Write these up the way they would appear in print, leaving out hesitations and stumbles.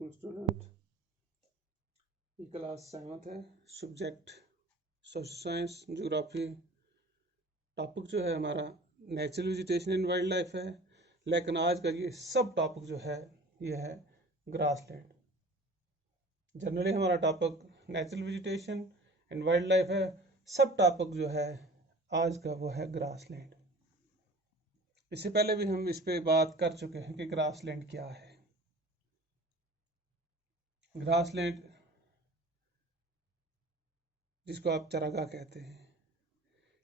वालेकुम स्टूडेंट। ये class 7th है। Subject social science geography. Topic जो है हमारा नेचुरल वेजिटेशन इन वाइल्ड लाइफ है, लेकिन आज का ये सब टॉपिक जो है ये है ग्रासलैंड। जनरली हमारा टॉपिक नेचुरल वेजिटेशन इन वाइल्ड लाइफ है, सब टॉपिक जो है आज का वो है ग्रासलैंड। इससे पहले भी हम इस पे बात कर चुके हैं कि ग्रासलैंड क्या है। ग्रासलैंड जिसको आप चरागाह कहते हैं,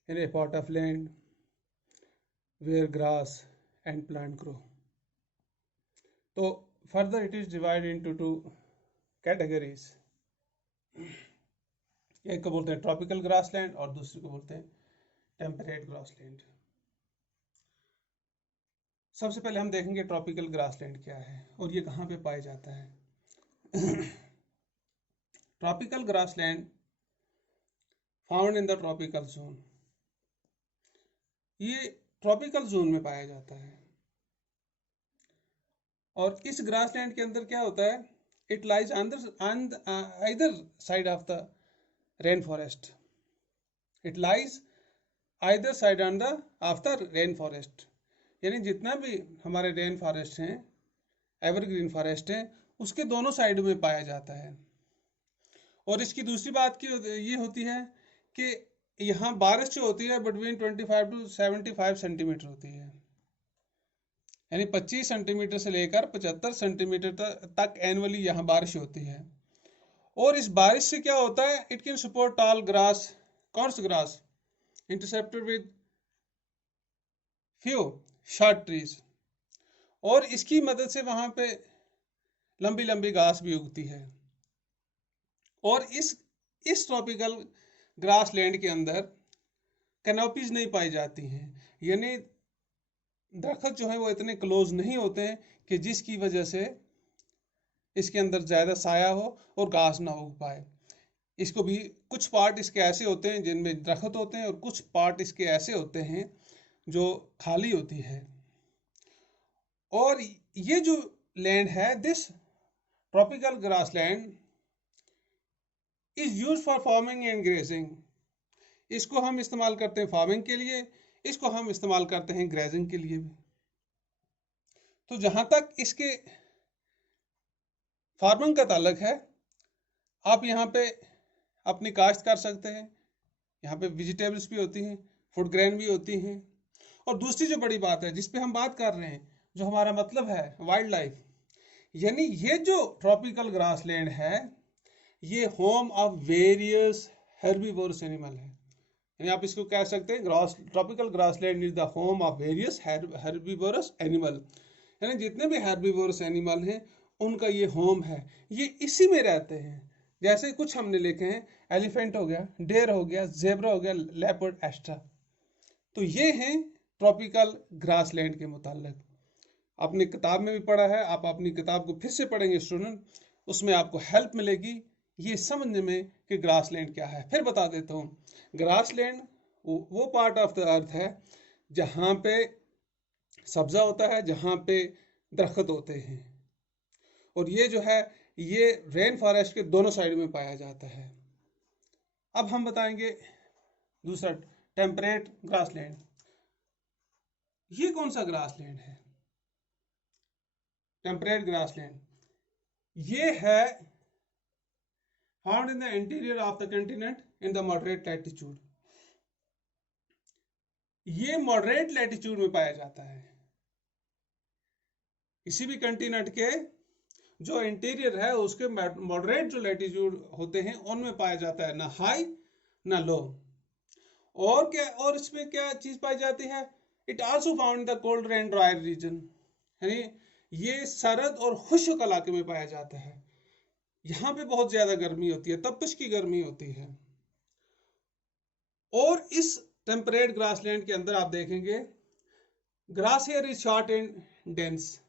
in a part of land where grass and plant grow. तो further it is divide into two categories. एक को बोलते हैं ट्रॉपिकल ग्रासलैंड और दूसरे को बोलते हैं टेम्परेट ग्रासलैंड। सबसे पहले हम देखेंगे ट्रॉपिकल ग्रासलैंड क्या है और ये कहाँ पे पाया जाता है। Tropical grassland found in the tropical zone. ये ट्रॉपिकल जोन में पाया जाता है और इस ग्रासलैंड के अंदर क्या होता है, it lies on either side of the rain forest. It lies either side on the of the rain forest, यानी जितना भी हमारे रेन फॉरेस्ट हैं, एवरग्रीन फॉरेस्ट हैं, उसके दोनों साइड में पाया जाता है। और इसकी दूसरी बात की ये होती है कि यहाँ बारिश जो होती है बिटवीन 25 टू 75 सेंटीमीटर होती है, यानी 25 सेंटीमीटर से लेकर 75 सेंटीमीटर तक एनुअली यहाँ बारिश होती है। और इस बारिश से क्या होता है, it can support tall grass, coarse grass intercepted with few short trees. और इसकी मदद से वहां पे लंबी लंबी घास भी उगती है। और इस ट्रॉपिकल ग्रासलैंड के अंदर कैनोपीज नहीं पाई जाती हैं, यानी दरख्त जो है वो इतने क्लोज नहीं होते हैं कि जिसकी वजह से इसके अंदर ज़्यादा साया हो और घास ना उग पाए। इसको भी कुछ पार्ट इसके ऐसे होते हैं जिनमें दरख्त होते हैं और कुछ पार्ट इसके ऐसे होते हैं जो खाली होती है। और ये जो लैंड है, this tropical grassland is use for farming and grazing. इसको हम इस्तेमाल करते हैं फार्मिंग के लिए, इसको हम इस्तेमाल करते हैं ग्रेजिंग के लिए भी। तो जहां तक इसके फार्मिंग का ताल्लुक है, आप यहाँ पे अपनी काश्त कर सकते हैं। यहाँ पे वेजिटेबल्स भी होती हैं, फूड ग्रेन भी होती हैं। और दूसरी जो बड़ी बात है जिस पे हम बात कर रहे हैं, जो हमारा मतलब है वाइल्ड लाइफ, यानी ये जो ट्रॉपिकल ग्रासलैंड है ये home of various herbivorous animal है। यानी आप इसको कह सकते हैं tropical grassland is the home of various herbivorous animal, यानी जितने भी हेर्बिवोरस एनिमल हैं उनका ये होम है, ये इसी में रहते हैं। जैसे कुछ हमने लिखे हैं, एलिफेंट हो गया, डेयर हो गया, जेब्रा हो गया, लेपर्ड, एस्ट्रा। तो ये हैं ट्रॉपिकल ग्रासलैंड के मुताल्लिक। अपनी किताब में भी पढ़ा है, आप अपनी किताब को फिर से पढ़ेंगे स्टूडेंट, उसमें आपको हेल्प मिलेगी ये समझने में कि ग्रासलैंड क्या है। फिर बता देता हूँ, ग्रासलैंड वो पार्ट ऑफ द अर्थ है जहाँ पे सब्जा होता है, जहाँ पे दरख्त होते हैं। और ये जो है ये रेन फॉरेस्ट के दोनों साइड में पाया जाता है। अब हम बताएंगे दूसरा टेम्परेट ग्रासलैंड। ये कौन सा ग्रासलैंड है टेम्परेट ग्रासलैंड? ये है found in the interior of the continent in the moderate latitude. ये मॉडरेट लैटिट्यूड में पाया जाता है। किसी भी कंटिनेंट के जो इंटीरियर है उसके मॉडरेट जो लैटिट्यूड होते हैं उनमें पाया जाता है, ना हाई ना लो। और क्या, और इसमें क्या चीज पाई जाती है, it also found the cold and dry region, यानी ये सरद और खुश्क इलाके में पाया जाता है। यहाँ पे बहुत ज्यादा गर्मी होती है, तपश की गर्मी होती है। और इस टेम्परेट ग्रासलैंड के अंदर आप देखेंगे grass here is short and dense.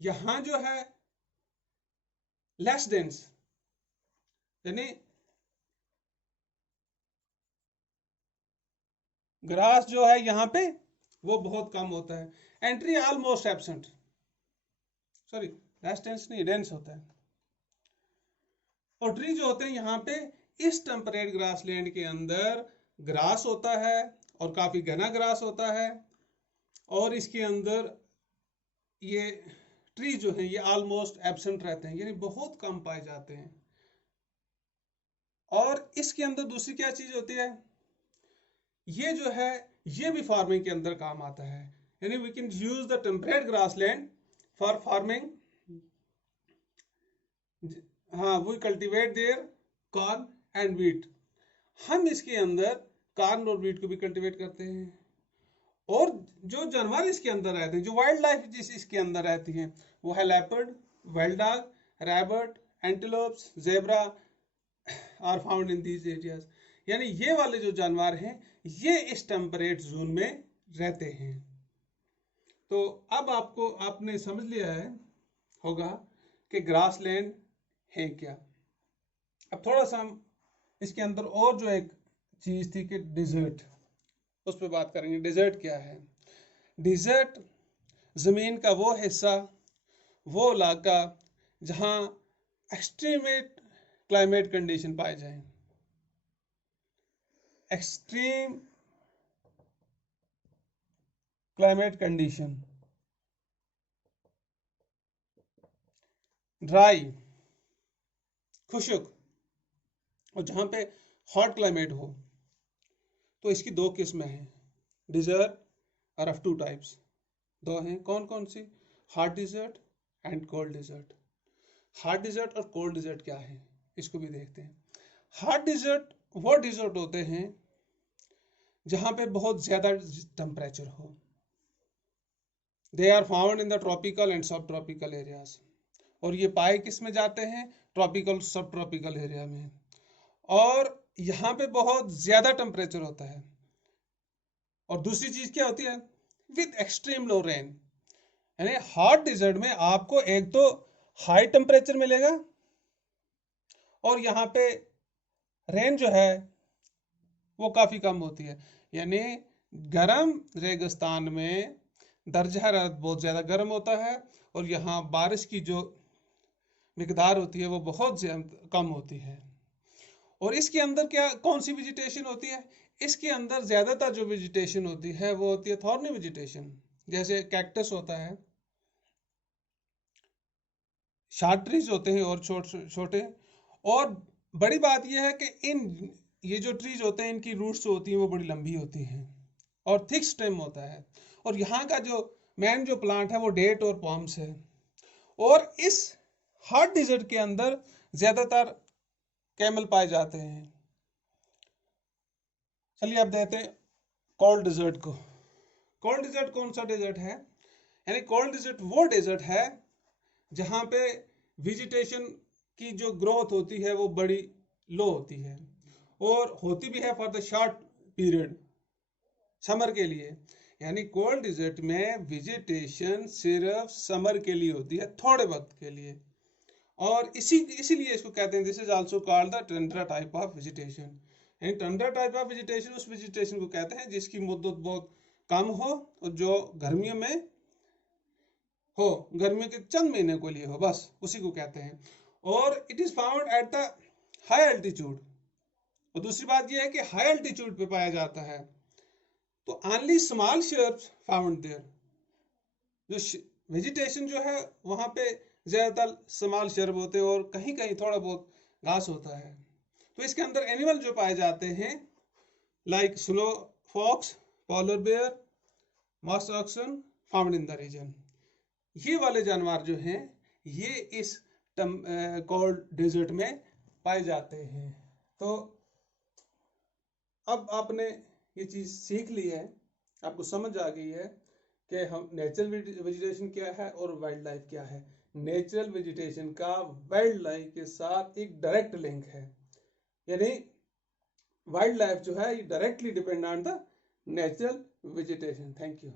यहां जो है लेस डेंस, यानी ग्रास जो है यहाँ पे वो बहुत कम होता है। Entry almost absent, sorry rash dense नहीं, डेंस होता है। और ट्री जो होते हैं यहाँ पे इस टेम्परेट ग्रासलैंड के अंदर ग्रास होता है और काफी घना ग्रास होता है, और इसके अंदर ये ट्री जो है ये ऑलमोस्ट एब्सेंट रहते हैं, यानी बहुत कम पाए जाते हैं। और इसके अंदर दूसरी क्या चीज होती है, ये जो है ये भी फार्मिंग के अंदर काम आता है, यानी we can use the temperate grassland for farming. हाँ, we cultivate there corn and wheat. हम इसके अंदर कॉर्न और व्हीट को भी कल्टीवेट करते हैं। और जो जानवर इसके अंदर रहते हैं, जो वाइल्ड लाइफ जिस इसके अंदर रहती है, वो है leopard, wild dog, rabbit, antelopes, zebra are found in these areas. यानी ये वाले जो जानवर हैं ये इस टेम्परेट जोन में रहते हैं। तो अब आपने समझ लिया है होगा कि ग्रासलैंड है क्या। अब थोड़ा सा हम इसके अंदर और जो एक चीज थी कि डिजर्ट, उस पर बात करेंगे। डिजर्ट क्या है? डिजर्ट जमीन का वो हिस्सा, वो इलाका जहां एक्सट्रीमेट क्लाइमेट कंडीशन पाए जाएं। एक्सट्रीम क्लाइमेट कंडीशन, ड्राई, खुशक, और जहां पे हॉट क्लाइमेट हो। तो इसकी दो किस्में हैं, डिजर्ट और ऑफ टू टाइप्स, दो हैं। कौन कौन सी? Hot desert and cold desert. Hot desert और कोल्ड डिजर्ट क्या है, इसको भी देखते हैं। हॉट डिजर्ट वो डिजर्ट होते हैं जहां पे बहुत ज्यादा टेम्परेचर हो। They are found in the tropical and subtropical areas. और ये पाए किस में जाते हैं? ट्रॉपिकल सब ट्रॉपिकल एरिया में। और यहाँ पे बहुत ज्यादा टेम्परेचर होता है। और दूसरी चीज क्या होती है? With extreme low rain. यानी हॉट डिजर्ट में आपको एक तो हाई टेम्परेचर मिलेगा और यहाँ पे रेन जो है वो काफी कम होती है। यानी गर्म रेगिस्तान में दर्जा हरारत बहुत ज्यादा गर्म होता है और यहाँ बारिश की जो मिकदार होती है वो बहुत कम होती है। और इसके अंदर क्या कौन सी वेजिटेशन होती है? इसके अंदर ज्यादातर जो वेजिटेशन होती है वो होती है थॉर्नी वेजिटेशन, जैसे कैक्टस होता है, शार्ट ट्रीज होते हैं और छोटे। और बड़ी बात यह है कि ये जो ट्रीज होते हैं इनकी रूट्स जो होती हैं वो बड़ी लंबी होती हैं और थिक स्टेम होता है। और यहाँ का जो मेन जो प्लांट है वो डेट और पॉम्स है। और इस हॉट डिजर्ट के अंदर ज्यादातर कैमल पाए जाते हैं। चलिए अब देखते हैं कोल्ड डिजर्ट को। कोल्ड डिजर्ट कौन सा डिजर्ट है? यानी कोल्ड डिजर्ट वो डिजर्ट है जहां पे वेजिटेशन की जो ग्रोथ होती है वो बड़ी लो होती है और होती भी है for the short period, summer के लिए। यानी कोल्ड डिजर्ट में वेजिटेशन सिर्फ समर के लिए होती है, थोड़े वक्त के लिए। और इसीलिए इसको कहते हैं, this is also called the Tundra type of vegetation. यानी टंड्रा टाइप ऑफ वेजिटेशन उस वेजिटेशन को कहते हैं जिसकी मुद्दत बहुत कम हो और जो गर्मियों में हो, गर्मियों के चंद महीने के लिए हो, बस उसी को कहते हैं। और it is found at the high altitude. और दूसरी बात यह है कि हाई एल्टीट्यूड पे पाया जाता है। तो only small shares found there. जो वेजिटेशन जो है वहां पे ज्यादातर स्मॉल शेयर होते हैं और कहीं कहीं थोड़ा बहुत घास होता है। तो इसके अंदर एनिमल जो पाए जाते हैं like snow fox, polar bear, musk oxen found in the region. ये वाले जानवर जो हैं ये इस कोल्ड डेजर्ट में पाए जाते हैं। तो अब आपने ये चीज सीख ली है, आपको समझ आ गई है कि हम नेचुरल वेजिटेशन क्या है और वाइल्ड लाइफ क्या है। नेचुरल वेजिटेशन का वाइल्ड लाइफ के साथ एक डायरेक्ट लिंक है। यानी वाइल्ड लाइफ जो है ये directly depend on the natural vegetation. Thank you.